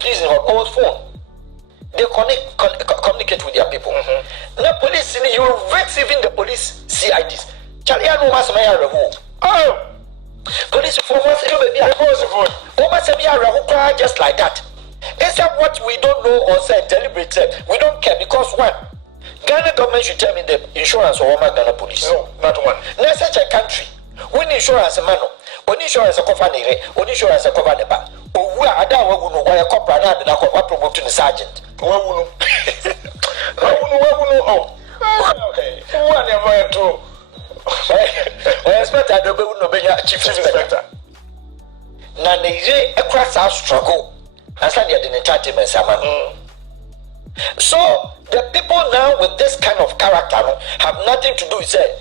prison or phone. They communicate with their people. The police, you vex even the police CIDs. Charlie, I know oh, police performance just like that. Except what we don't know or say deliberate, we don't care because one, Ghana government should tell me the insurance or Ghana police. No, not one. Now such a country, when insurance a man, when insurance a cover the when insurance a cover the back. Oh, we are that one who are corporate and I promote to the sergeant. Oh, okay. One ever to. I expect that the will be a chief inspector. Now they across our struggle as I did in entertainment. So the people now with this kind of character have nothing to do with it.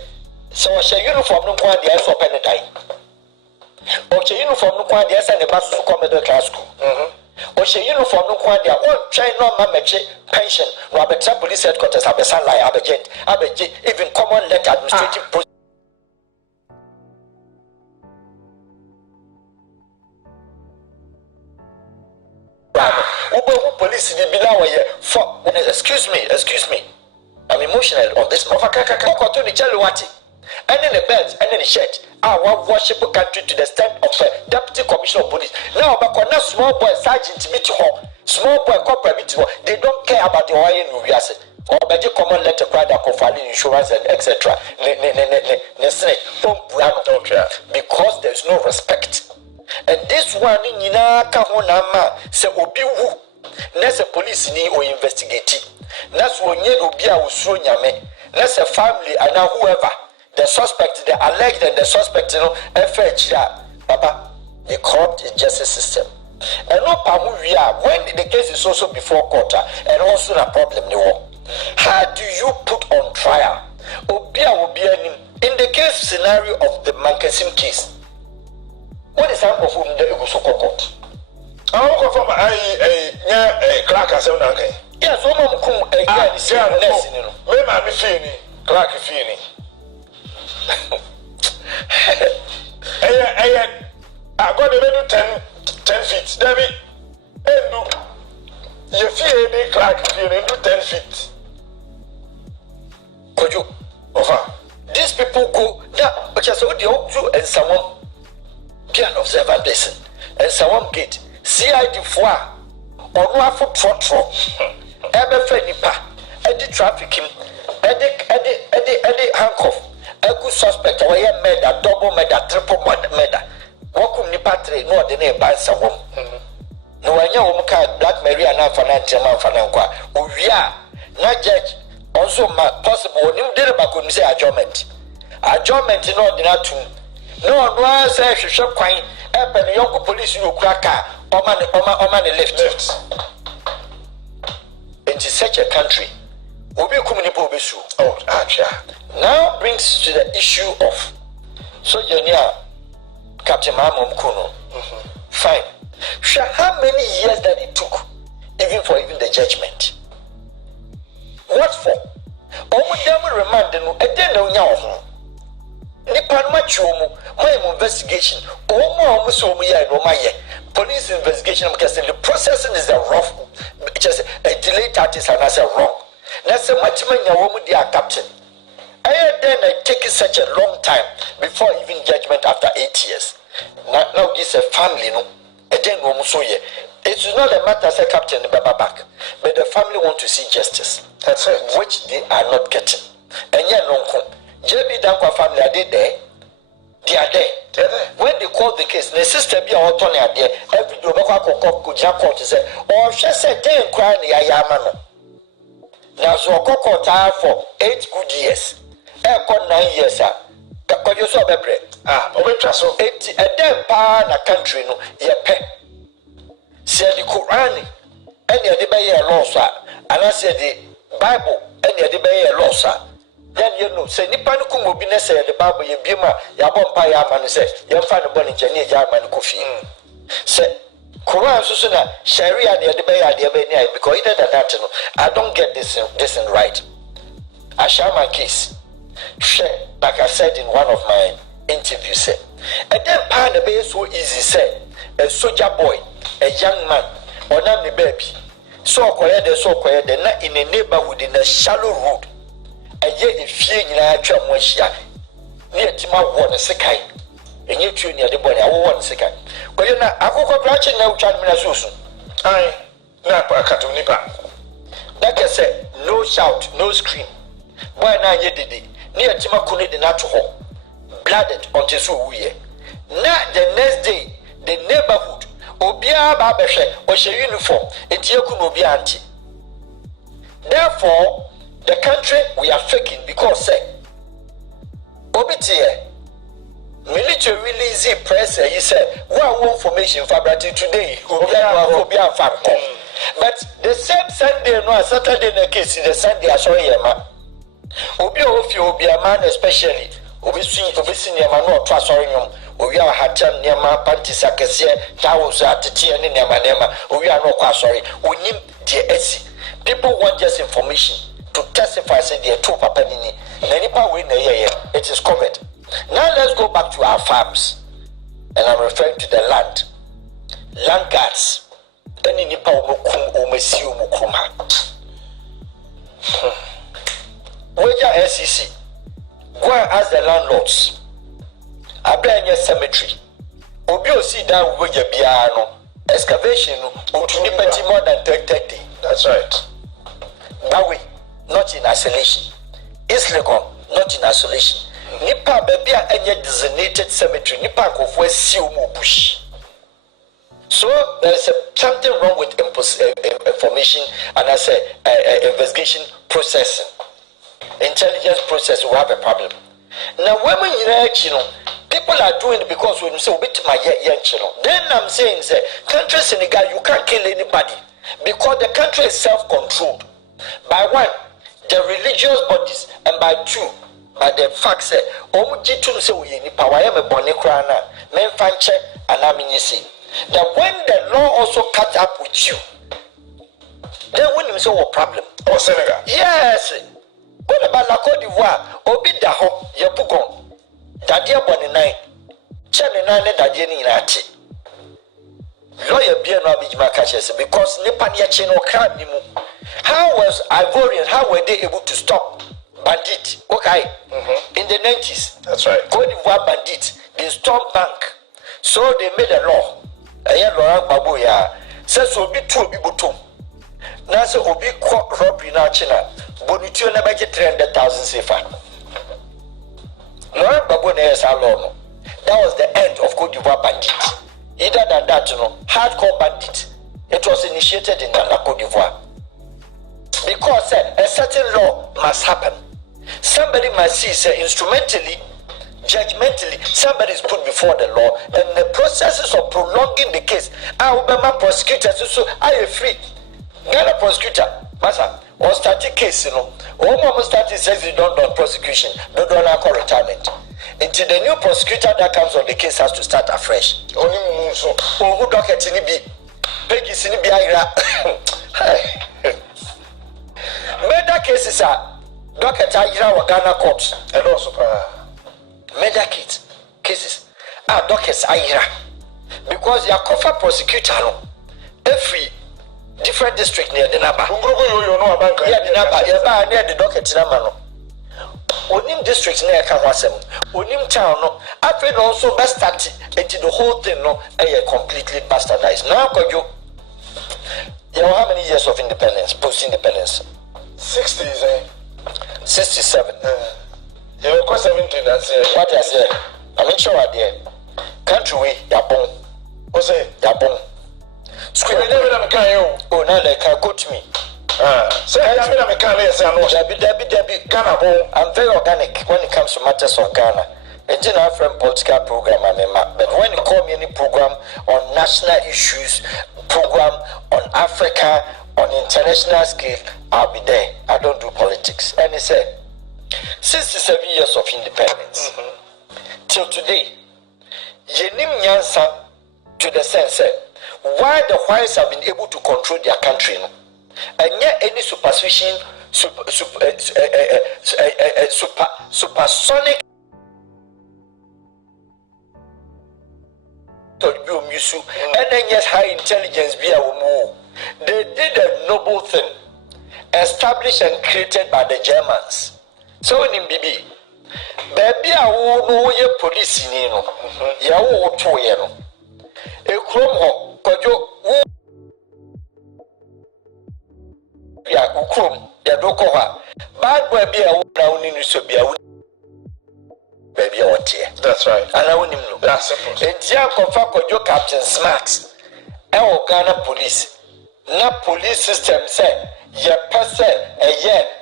So I say uniform no one the so penalty. Or say uniform no one the send the bus to come middle class school. Or say uniform no one the one try no match pension. Robert police headquarters have a sunlight, even common letter administrative process. Police in the for excuse me. I'm emotional on this matter. And in the belt and in the shirt. Our worship country to the extent of a deputy commissioner of police. Now, but on a small boy sergeant meet home, small boy corporate meet home, they don't care about the YN asset. Or better common letter cry that confining insurance and etc. Because there's no respect. And this one in Kahonama say Obi Wu. That's a police ni or investigate. That's when you be a Usunyame. That's a family and now whoever. The suspect, the alleged and the suspect, Papa, the court is justice system. And no Pamuya, when the case is also before court, and also a problem. How do you put on trial? Obia will be in the case scenario of the Mankasim case. What is that of whom the Ugusoko court? I will go from a crack as a yes, woman come again, is here, maybe I'm feeling crack feeling. I got a 10 feet. David, you feel any crack feeling do 10 feet. Could you offer? These people go now, but just what you and someone be an observant person and someone get CID for or no for trot ever fenipa edit trafficking edit handcuff. A good suspect, or a murder, double murder, triple murder. What could Nipatre know the name by someone? No, I know Black Maria and Financial Fananqua. Oh, yeah, not judge. Also, possible, you did about couldn't say adjournment. Adjournment in ordinary. No, no, say, shop quine, up and young police, you cracker, or man, left. Into such a country, Obi Kuminipo Bisu. Oh, actually. Now brings to the issue of so Junior Captain Mamum Kuno. Fine. Sure, how many years that it took, even for the judgment? What for? Almost them remanded a den of Yaw. Nipan Machumu, my investigation, almost my police investigation because the processing is a rough, just a delayed artist and as a wrong. That's a much money a woman, dear captain. Then I take it such a long time before even judgment after 8 years. Now this a family, no. It's not a matter as a captain Baba back, but the family want to see justice. That's it. Which they are not getting. And yet, no, JB Dankwa family are they there? They are there. When they call the case, the sister be our Tony are there. Every day, could court say, or she said, they crying the Ayamano. Now, so court for 8 good years. 9 years, sir. Because you saw the bread. So 80 a damn pa na country no ye pe. Say the Quran and the bay law, sir. And I said the Bible and the bay law, sir. Then you know, say Nipanukum will be necessary the Bible ye bima, Yabon Paya man say, you find a bonnet Jenny Jarman Kofi. Say Quran Susuna, Sharia the bay at the bay because he did that. I don't get this in right. A shaman case. Like I said in one of my interviews, said, and then part of it so easy, said, a soldier boy, a young man, Onam the baby. So quiet, na in a neighborhood in a shallow road. And yet, if you in a tram was near Tima one a second. And you tune near the body, I want second. But you're not, I go branching now, Chan. Aye, Napa Katunipa. Like I said, no shout, no scream. Why not yet did it? Near Timakuni the natural, blooded on Jesu. Not the next day, the neighborhood, Obia Babeshe, or she uniform, and Tiaku Obia anti. Therefore, the country we are faking because say, Obitie, military release press, you said, one information fabricated today, Obia Factor. But the same Sunday, no Saturday, the case is the Sunday, I saw Yama. Obia man, especially, Obisiniama, no trust. We are Hatan Nema Pantisakasia, Towers at the Tia Nema, we are not sorry. We need the SC. People want just information to testify, say they are two papanini. Nanipa win it is covered. Now let's go back to our farms. And I'm referring to the land. Land guards. Any nipa umukum umesi umukuma. Where's SEC? Go and ask the landlords. Abranya cemetery. Obi osi down with your piano. Excavation to more than 30. That's right. That way, not in isolation. Islegon, not in isolation. Nipa bebia any designated cemetery. Nipa kofwe siumu bush. So there is something wrong with information and I say investigation processing. Intelligence process will have a problem. Now when you know, people are doing it because when you say bit my young channel, then I'm saying say country Senegal you can't kill anybody because the country is self-controlled. By one, the religious bodies, and by two, by the fact say omuji tu say we ni power me bone krana men fanche and say that when the law also catch up with you, then when you say what problem? Oh Senegal. Yes. What about La Côte d'Ivoire? Obi daho yepugon. Dadia bone nine. Chene nine dadia ni nati. Lawyer be no abijima catches because nipa ni ache no crime ni mu. How was Ivorian? How were they able to stop bandit? Okay. In the 90s. That's right. Côte d'Ivoire bandit. They stormed bank. So they made a law. Aye Laurent Gbagbo ya. Says obi tu obi butum. Now so obi caught robbery na China. Bonitio na budget 300,000 sefa. Laurent Gbagbo na yes law. That was the end of Côte d'Ivoire bandit. Either than that, you know, hardcore bandit. It was initiated in La Côte d'Ivoire. Because a certain law must happen. Somebody must see, say, instrumentally, judgmentally, somebody is put before the law, and the processes of prolonging the case. Obama prosecutors, so I am free. Ghana prosecutor, Massa, or starting case, you know, almost starting says you don't do prosecution, don't call retirement. Until the new prosecutor that comes on the case has to start afresh. Only so, who docket in the Peggy Sinibiaira. Murder cases are docket Ira Ghana courts and also murder cases are dockets Ira because you are covered prosecutor every different district near the number. Yeah, the number near the docket number. Onim district near Kawasem, Onim town no. After also best start into the whole thing no, completely bastardized. Now, you know how many years of independence, post-independence? 60s, eh? 67. You were 17, that's it. What I say? I'm in sure there. Country way, Yapon. What's it? Yapon. Scream, I never have a car. Oh, now they can coach me. So I have a car, yes, I know. Debbie, Ghana, I'm very organic when it comes to matters of Ghana. It's in our friend political program, but when you call me any program on national issues, program on Africa, on international scale, I'll be there. I don't do politics. And he said, 67 years of independence till today, Yenim Nyansa to the sense why the whites have been able to control their country, and yet any superstition, supersonic. And then yes, high intelligence be a woman. They did a noble thing, established and created by the Germans. So in Bibi, baby, I will know police in no, ya will to no. A chrome kojo ya ukrom ya doko ha. Bad boy be a woman in so be a baby out here. That's right. And I wouldn't know. That's simple. And Tia Kofa Kojo Captain Smart. Our Ghana police. Na police system say ye person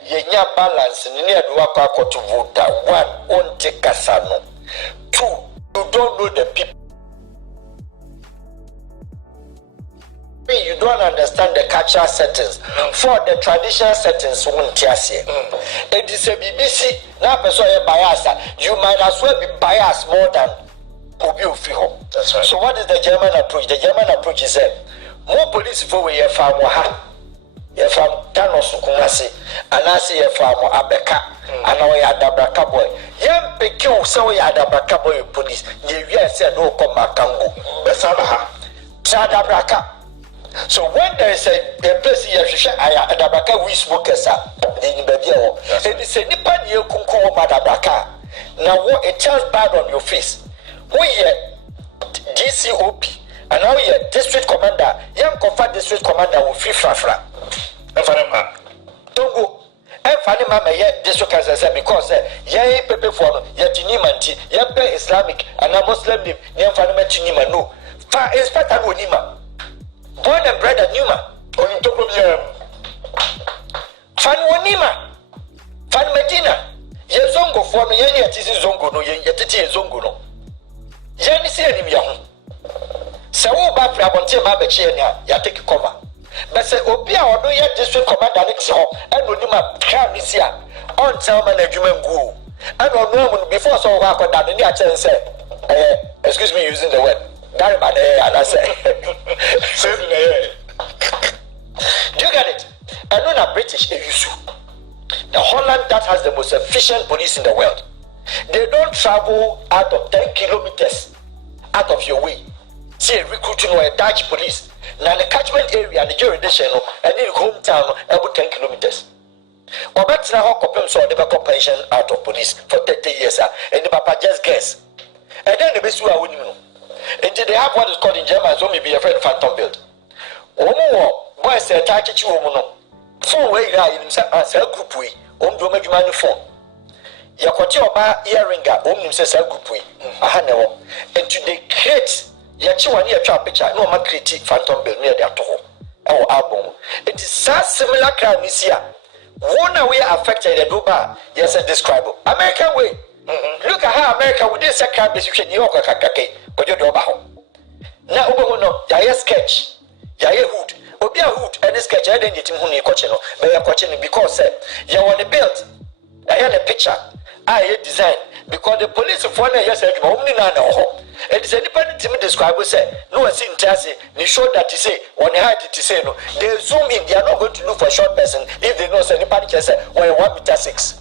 ye nya balance ni ne aduwa kwa to vote. One, on take kasano. Two, you don't know the people. Three, you don't understand the cultural settings. Four, the traditional settings won't tease you. It is a BBC now person bias. You might as well be biased more than Obi Ofiho. That's right. So what is the German approach? The German approach is more police for we farm ye farm Thanos Kumasi, and I see a farm Abeka, and now we are Dabraka boy. Yam Pekio, so we are Dabraka boy police. You said no come Makango. Besabaha. Dabraka. So when there is a place here, Dabraka we smokers are in Babio. And it's a Nipan you can call Madabraka. Now what it turns bad on your face. We DCOP. And now you're district commander, young confirmed district commander will free frafra. And Fanima. Don't go. And Fanima may yet district as I said because ye pepe for yet Nimanti, ye Islamic, and a Muslim name, young Fanima Chinima no. Fa Inspector Nima. Born and bred at Numa. On you talk of your Fan Wanima. Fan Medina. Ye zongo for me, yet is zongo no, yet it is zongo no. Yanni see any young. So ba Prabonte Mabechi ya take cover. But say Obia or no yet district commander next home and Nima Cram this year on tell management go. And on no before so work on that and the say excuse me using the word. Gary and I say do you get it? And not a British issue. The Holland that has the most efficient police in the world. They don't travel out of 10 kilometers out of your way. See, recruiting or a Dutch police. Now the catchment area and the jurisdiction and in hometown about 10 kilometers. Or that's now how Copem saw the compensation out of police for 30 years. And the papa just guess. And then the best way I wouldn't know. And they have what is called in German, so maybe a friend phantom build. Omo, boy said, Tachi Womono. Phone way in himself as a group way. Do make money phone. Yakoti oba earringer, himself a group way. And to they create. Yachi one year trap picture, no man critique phantom bill near their toho. Our album. It is such similar crime this year. One way affected the Duba, yes, I describe American way. Look at how America would this crime is you can York Kakake, but you do about. Now, no, Yaya sketch, Yaya hood, Obia hood, and the sketch I didn't get him who you coaching, but you're coaching because you want to build. I had a picture, I had design, because the police of 1 year said, only none home. And it's independent to me describe say no one seen Tassie, they show that to say on the height to say no. They zoom in, they are not going to look for a short person if they know anybody can say, well, 1.6 meters.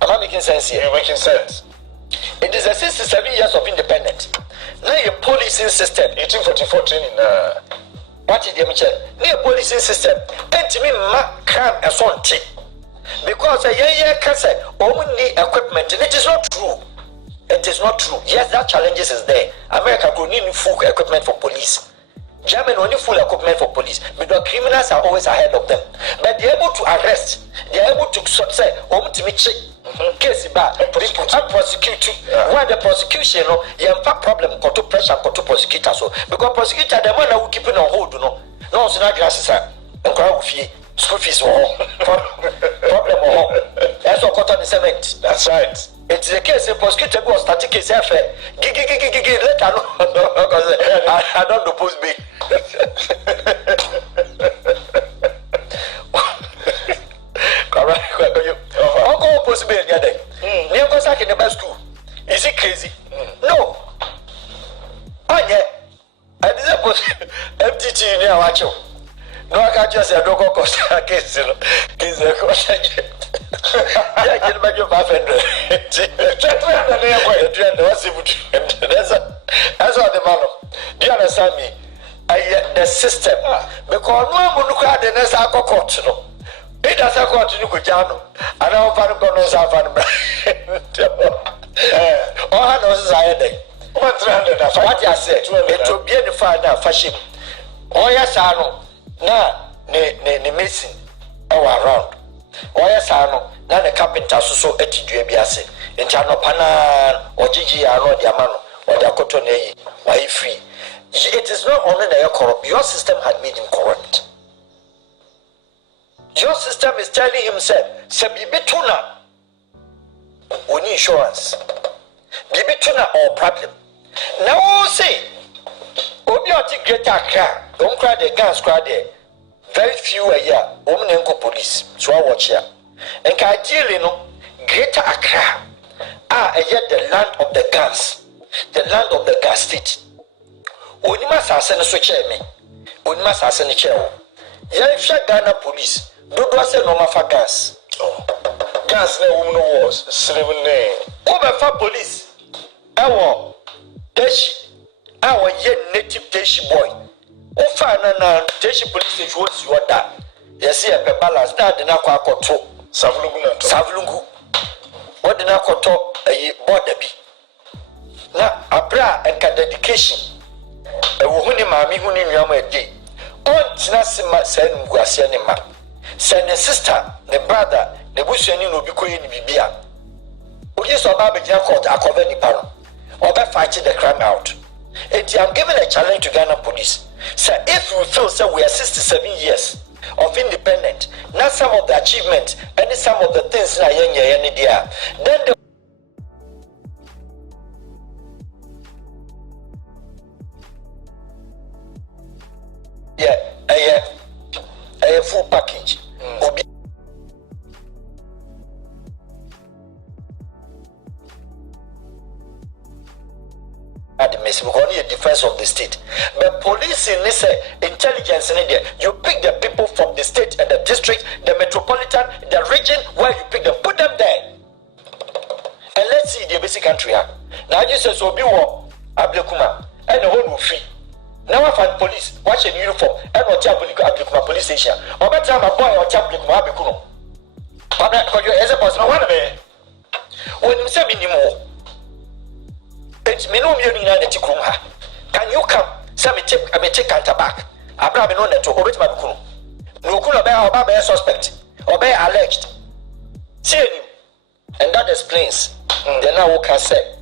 Am I making sense here? You're making sense. It is a 67 years of independence. Now your policing system. 1844 training. What is the mission? Near policing system. And to me, crime as one thing. Because a year can say only equipment, and it is not true. It is not true. Yes, that challenges is there. America could need full equipment for police. Germany only full equipment for police. But the criminals are always ahead of them. But they're able to arrest. They're able to say, to me check case bad. And prosecute. When the prosecution, you have problem, got to pressure, got to prosecute us. Because prosecutor, the man who keep it on hold, no, it's not glasses. And crowd fee, school fees, problem. That's what got on the cement. That's right. It's the case, the prosecutor was starting case affair. Gig, let I don't know post me. Uncle post me the other day. Near Gosak in the best school. Is it crazy? No. Oh, yeah. I didn't post MTT near Wacho. No, I can't just say, I don't go cost a case. Case a question. I can make your buffet. That's all the man. Do you understand me? the system because no one look the next court no it does a court no go jano and I want to go no safa oh I know say what 300 what you say it will be any father fashion oh yes I know na ne mason around oh yes I know na the carpenter so etidua bi ase enti anopana ogigi aro dia ma no or dia koto na yi why free. It is not only that you're corrupt, your system had made him corrupt. Your system is telling himself, say bibi tuna we need insurance. Bibi tuna or problem. Now say obi oti greater Accra, don't cry the guns cry there. Very few a year, Omenenko police, so I watch here. And ideally no, greater Accra are yet the land of the guns, the land of the gas state. Onima sase no so chairman onima sase no chair ya hwa Ghana police dodo ase no mafa gas gas na wo no was slim ne wo be fa police ewo teshi awo ye native teshi boy wo fa na teshi police station wo si oda yes e be balance na de na kwa akoto savlungu wo de na akoto ayi border bi na abra enka dedication ewo huni maami huni nyama ede on tina sima sanu guase ne ma sene sister ne brother ne busuani no bi koyi ni bibia ogi so ba be gina court akove ni paro oba fight the crime out and I'm giving a challenge to Ghana police say if we feel say we are 67 years of independent not some of the achievements and some of the things na yenye there then the a full package. Because a defense of the state. But police in this intelligence in India, you pick the people from the state and the district, the metropolitan, the region where you pick them, put them there. And let's see the basic country. Now you say so be war, Ablekuma, and the whole free. Now I find police watch a uniform and not Ablekuma police station. Or better my boy or Ablekuma Abekuno. But because you as a person, one of me. When you say minimum. It's minimum you need to come. Can you come? Some I may take counter back. Abraham no net to obey my kuno. No kuno be a suspect or be alleged. See him. And that explains. Then now we can say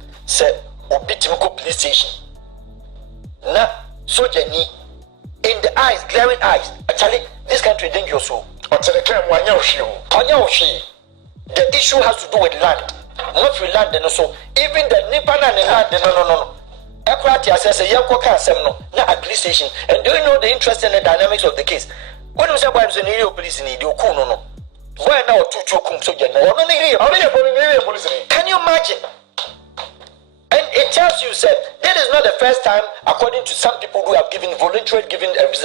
Obitimiko police station. Na soldier ni in the eyes, glaring eyes. Actually, this country dangerous so. Until the claim the issue has to do with land. Not with land and also even the Nipan and the land no. Equality says a Yanko Sem no at police station. And do you know the interest and the dynamics of the case? When you say why is the police in the Okuno no? Why now two chokum so police? Can you imagine? And it tells you that that is not the first time, according to some people who have voluntarily given let's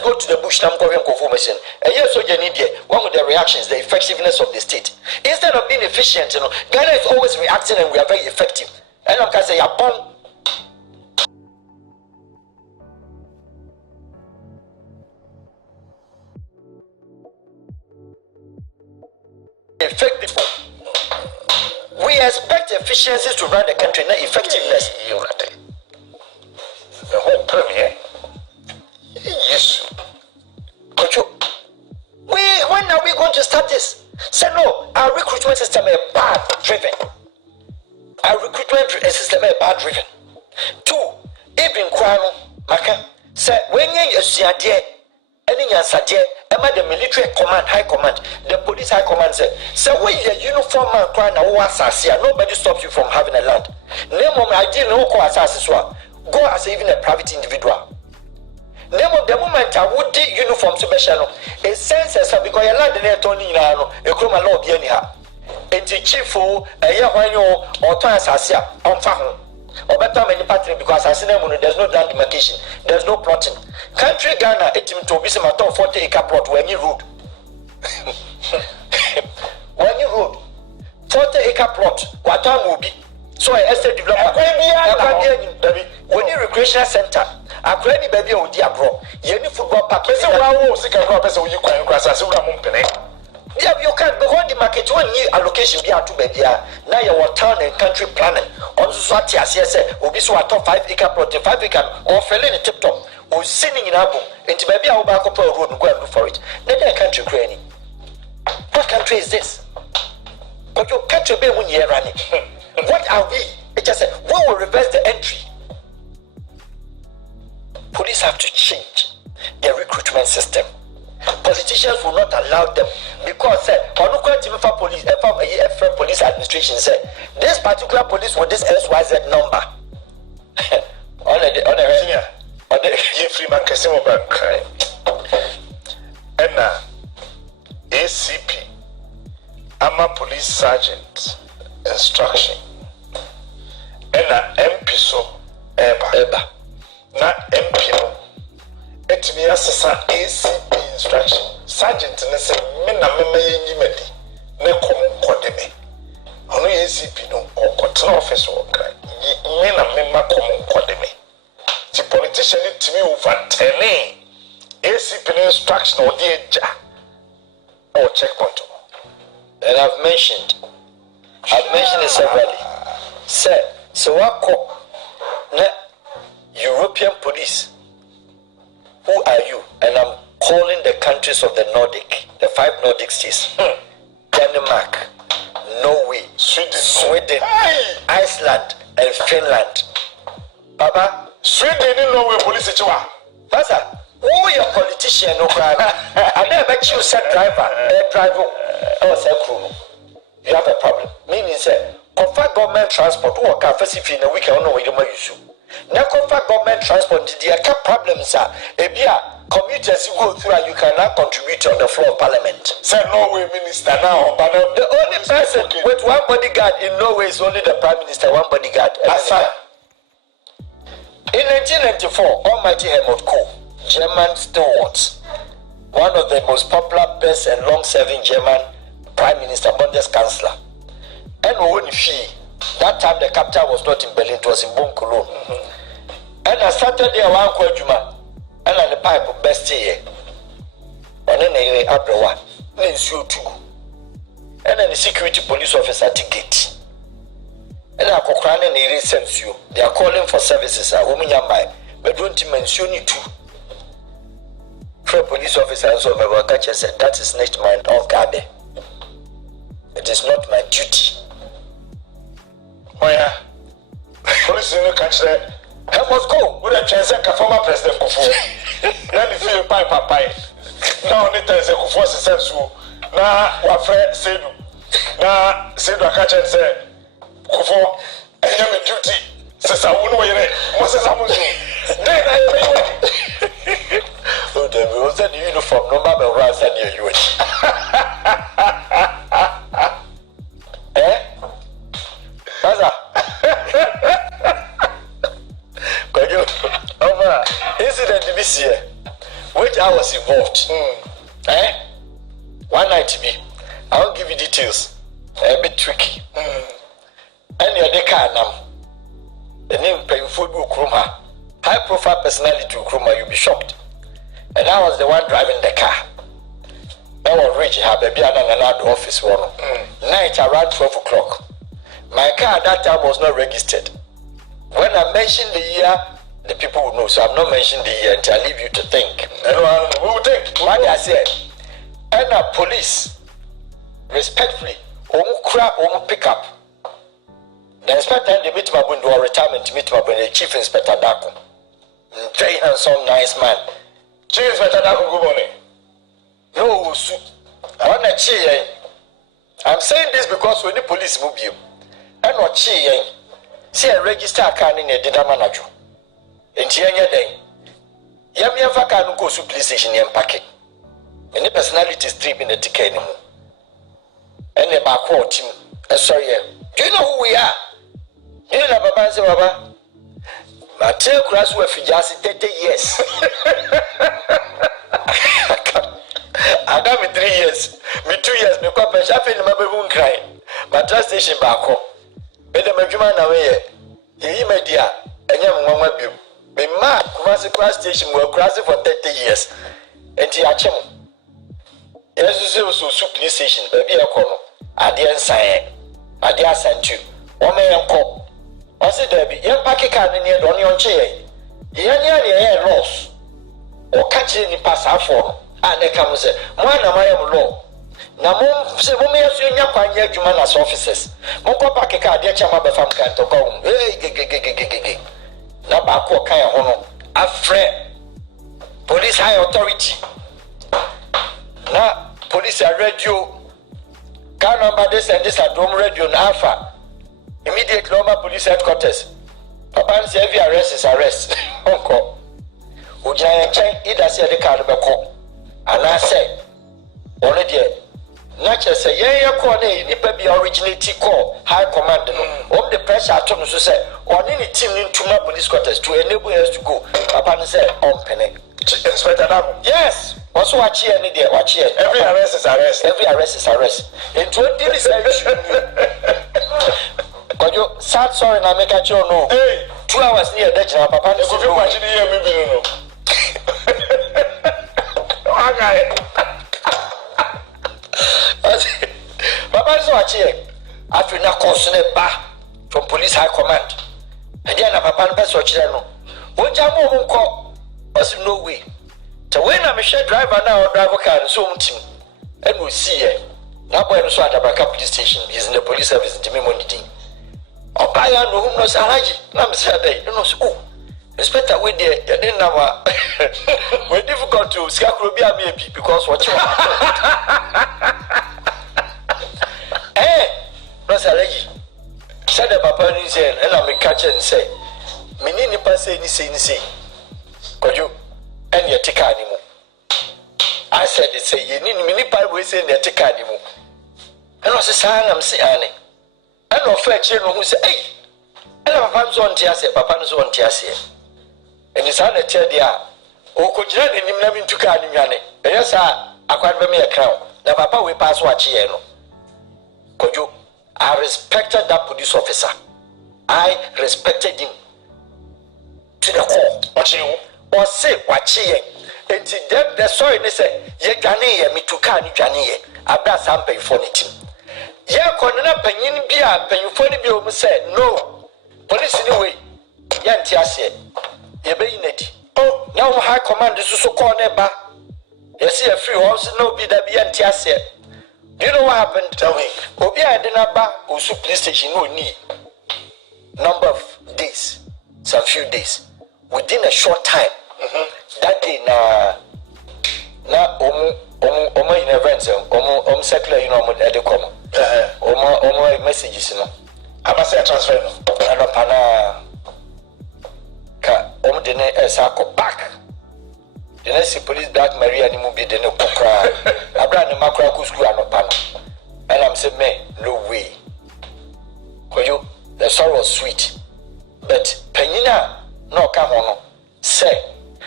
go to the bush formation. And yes, so you need one of the reactions, the effectiveness of the state. Instead of being efficient, Ghana is always reacting and we are very effective. And I'm going to say, effective. We expect efficiencies to run the country, not effectiveness. The whole premier. Yes. When are we going to start this? Say no, our recruitment system is bad driven. Our recruitment system is bad driven. 2, even Kwano, Maka, say when you see a dear, any answer dear, the military command, high command, the police high command say when you're uniform man crying nobody stops you from having a land. Name of I didn't know go as even a private individual. Name of the moment I would do uniform special it sense because your land in Tony Nano, a criminal law be anyhow. And the chief for a year when you or Tansasia on Fahon. Or better many party because as there's no land demarcation, there's no plotting. Country Ghana, it to be some 40-acre plot when you road. When you road, 40-acre plot, what time will be? So I estate developer. When you recreational center, akura ni baby odi abro. Ye ni football park. Person wa wo sika kwa person wo yikwan kwa asase wo am mpene. Yeah, you can go on the market when you allocation be to baby. Now your town and country planning. Also so at say obi so at 5 acre plot, 5 acre or felling the tip top or sitting in apple. Into baby I will back up a road and go and look for it. Then their country creating. What country is this? But your country be when you're running. What are we? It just said, we will reverse the entry. Police have to change their recruitment system. Politicians will not allow them because police administration said this particular police with this XYZ number. on the Freeman Casimo Bank. And ACP, Ama Police Sergeant instruction. And MP so Eba. Na MP no. It me assess ACP instruction. Sergeant ne say me na me yimedi. Ne kom kodeme. Ono ACP no okotra office work. Me na me ma kom kodeme. The politician to me over 10 ACP instruction or the eja or checkpoint. And I've mentioned it severally. Sir, so I call European police. Who are you? And I'm calling the countries of the Nordic, the 5 Nordic states. Denmark, Norway, Sweden, Iceland, and Finland. Baba, Sweden in Norway police chiwa. Basa, who your politician no crime? I never met you said driver, or say crew. You have a problem. Meaning say, confirm government transport who can first if in a week I don't know what you might use. Now confirm government transport there are problems are commuters you go through and you cannot contribute on the floor of parliament. Say Norway minister now, but the only person with one bodyguard in Norway is only the prime minister, one bodyguard. In 1994, Almighty Helmut Kohl, German stalwart, one of the most popular, best and long-serving German prime minister, Bundeskanzler, and that time the capital was not in Berlin, it was in Bonn, Cologne. And I started there one Juma, and on the pipe of best year. And then they Abrewa, then you too. And then the security police officer at the gate. And I could cry and they sends you. They are calling for services. A woman yamai, but don't mention you too. For police officer and so my catcher said that is not my off guard. It is not my duty. Oh yeah. Police in the country. Help us go. With a chance of former president Kufu. Now the feel pie. Now it is a Kufu sense. Now what friend said. Now said the catcher said Kufu, I am a duty. Says I won't wait. Moses Amuzu. Then I am. Oh, there was a uniform, no matter where I said you. Eh? Over incident this year, which I was involved. One night be, I won't give you details. A bit tricky. And your car now. The name painful Ukruma. High profile personality to Ukruma, you'll be shocked. And I was the one driving the car. I was reaching her baby and another office one. Night around 12 o'clock. My car at that time was not registered. When I mention the year, the people will know. So I'm not mentioning the year until I leave you to think. Who will think? What I said. And the police, respectfully, pick up. The inspector and the meet my window or retirement to meet my the chief inspector Dako. Very handsome, nice man. Chief Inspector Dako, good morning. No, I'm saying this because when the police move you, and what see a register car in a data manager. And Tianya day. Yamia Vaka go to police station and packet. And the personality strip in the ticket anymore. And the backward team. Sorry, do you know who we are? Do you know Baba say Baba? My tail crash were for just 30 years. I got me 3 years, me 2 years, me quite pension in my baby crying. My trust station back home. But the Majuma away, he media, ɛnyɛ nwanwa bio me ma Kumasi class station were crossing for 30 years and he achim yes so police station baby ekono ade ensan ade asantu o me yenko o se da bi yen pack car ne ne do ne on che yen ye loss o kachi ni pasafo no a ne kam se mo na mayem law na mo se mo me yesu nya kwanye adwuma na officers mo ko pack car ade chama be fam kan to ko ge na ba ko kan ho no afre police high authority na police radio car number this and this at home radio na alpha immediately normal police headquarters papa say every arrest is arrest onko o giant chain either say the car be ko ana say already na che say ye ko na nipa bi originate call high command no the pressure to no so say on any team into my police quarters to enable us to go papa say on penny inspector that yes also watch here any there watch here every arrest is arrest in 20 research could you sad sorry na make a show no hey 2 hours near that papa go fit watch the here maybe no okay papa so watch here after na course ne ba from police high command and then papa no person watch there no o jam o nko was no way. So when I'm a share driver now, driver car and so team, and we see it. Now boy no so at Abraka police station, he's in the police service in Jimmy Money. Or buy a no who knows Alaji. I'm saying, you know, oh, inspector with there, you didn't know we're difficult to Scakrobia maybe because what you eh, no Alaji. Said the papa and I'm a catcher and say, Minini pass any say. Could you? And you take animal. I said, it's a you need many people say they take animal. And I said, I'm saying, Annie. I know French, you know, who say, hey, and Papa's on Tiasse, Papa's on Tiasse. And it's on the Tedia. Oh, could you let him never to Carnivani? Yes, I can't me a crown. The Papa will pass what you know. Could you? I respected that police officer. I respected him to the core. What you? Or say what she and the sorry they say ye gane me to car ni gane ye abra sampe for it ye konena panyin bia panyfo ni bi o mu say no police ni way ye ntiase ye be yinadi oh now high command so call neba ye see a free horse no bi da bi ye ntiase. Do you know what happened? Tell me. Obi adenaba osu police station no need number of days, some few days. Within a short time, that day na in events, secular, you know, at the common. Messages, you know. I must say transfer. I don't pana. Dene esako back. The next police black Maria ni mubi dene kokra. Abra ni makra ku school anopana. And I'm saying, man, no way. For you, the sorrow was sweet, but penina. No, come on. Say,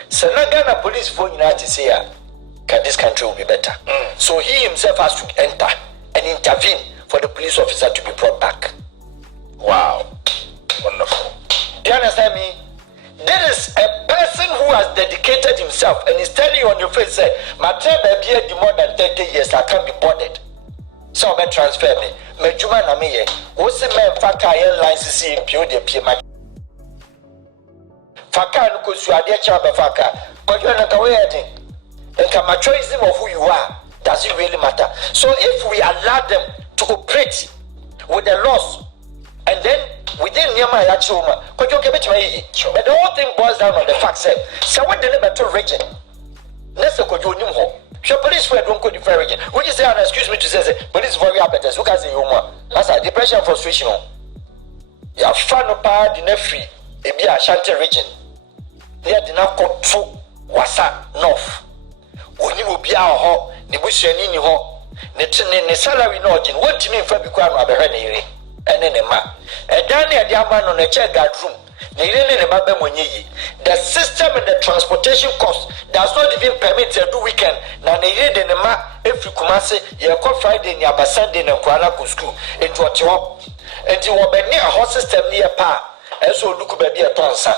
Senagana police phone United say, can this country will be better? So he himself has to enter and intervene for the police officer to be brought back. Wow. Wonderful. Do you understand me? There is a person who has dedicated himself and is telling you on your face, say, my time may be more than 30 years, I can't be bothered. So I transfer me. Mejuma na me ye. What's the man faka airlines see in Pio de Pima? Faka no kosu ade chaba faka. But you are not aware of and choosing of who you are doesn't really matter. So if we allow them to operate with the laws and then within Yama Yachuma, but the whole thing boils down on the fact that so what deliver to region. Let's go to New Home. Sure, police were don't go to fair region. Would you say, excuse me to say, police very appetite. Who can say you want? That's a depression and frustration. You have fun apart in every Ashanti region. They are not control Wasa North. When you will be our home, the bush and in your home, the salary noting, what to mean for the crown of the Renere, and then a map. And down near the man on the chair guard room, the system and the transportation cost does not even permit to do weekend. Now, they read in the map if you come say, you come Friday in your Sunday and Kuala school into what you want. And you will be near a whole system near Pa. eso look baby a tonsa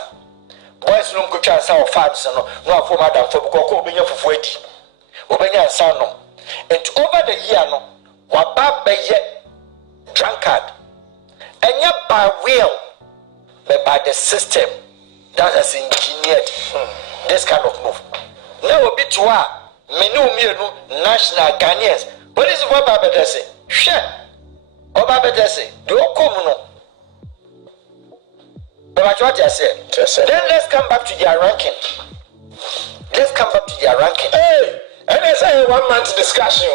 boys no kutwa nsa o farms no afọ madam fo ko obenya fufu adi obenya nsa no and over the year no waba beye drunkard enya by will but by the system that has engineered this kind of move. Now obi to a menu national Ghanaians what is what Baba say share Baba say do come no but what I say then let's come back to their ranking. Hey, and I say 1 month discussion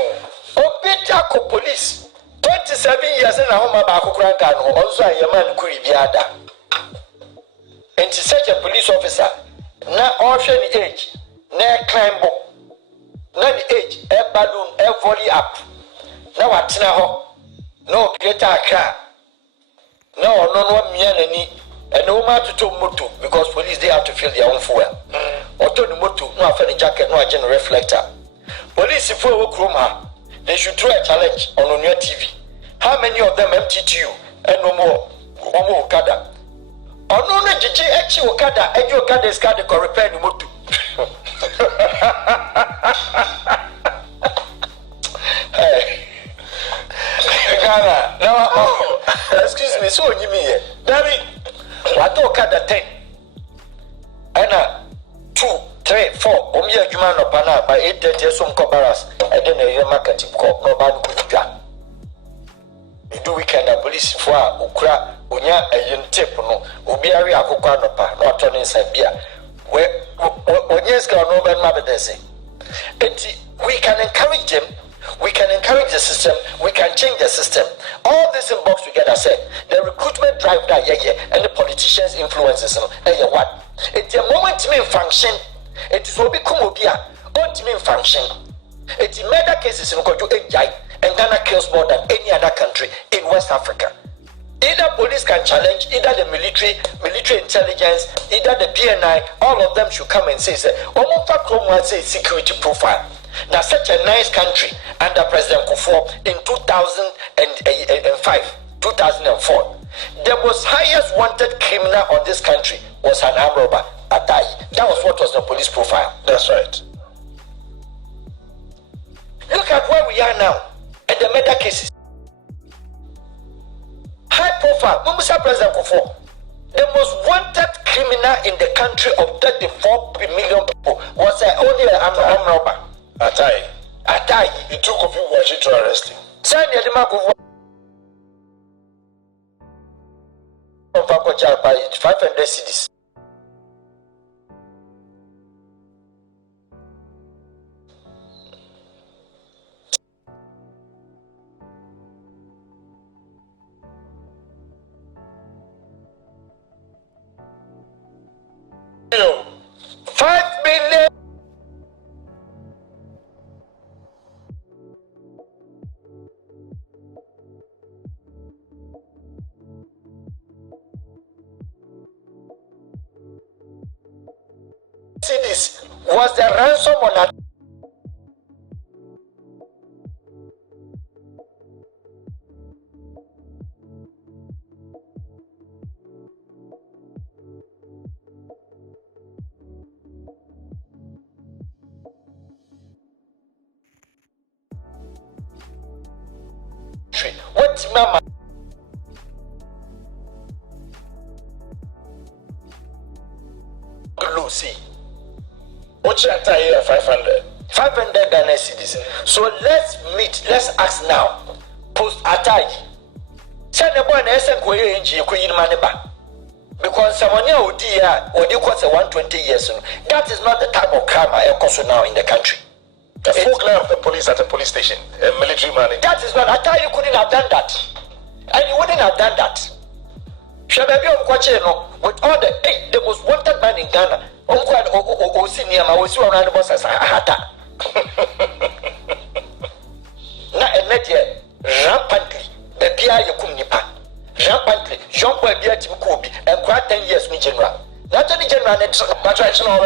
Obita police 27 years in a home about Krankan also a man could be ada and to such a police officer na option age na climb up na the age a balloon a volley up na watina ho no greater car no mianani and no matter to moto because police they have to fill their own fuel auto the moto no after the jacket no agent reflector police if we work room they should throw a challenge on your TV how many of them MTTU and no more Okada ono na jiji echi Okada eji Okada is card to repair the motor hey Ghana now excuse me so onyi me here Dabi what Okada 10 and 2 3 4 omi adwuma no pa na by 8:30 so mko baras e dey na your market ko no ba no kudwa do weekend a police for ukura onya ayin tape no obi ari akokwa no pa no to ne nsa bia we onyeska no ben mabedese we can encourage them, we can encourage the system, we can change the system. All this in box together say the recruitment drive that and the politicians influences what it's a moment to function. It is will become obia ultimate function. It's murder cases in Kojo Ejai and Ghana kills more than any other country in West Africa. Either police can challenge, either the military intelligence, either the BNI, all of them should come and say, say security profile. Now such a nice country under President Kufuor in 2005, 2004. The most highest wanted criminal on this country was an armed robber, Atai. That was what was the police profile. That's right. Look at where we are now and the murder cases. High profile, Mumusa President Kufuor, the most wanted criminal in the country of 34 million people was only an armed robber. Atai. It took a few watching to arrest him. Sign the mark of 500 cities. You know, 5 million. Cities was the ransom on that. What mama? See. What's your entire 500? 500 Ghana cedis. So let's ask now. Post Atai. Send the boy and send Maneba. Because someone here would cost 120 years. That is not the type of crime I occurs now in the country. The folk of the police at a police station, a military man. That is not. Atai, you couldn't have done that. And you wouldn't have done that. Shababi with all the most wanted man in Ghana. Rampantly, the Pia Yakum Nipa. Rampantly, Jean Paul Biatim Kobi, and quite 10 years, me general. Not only general, but I know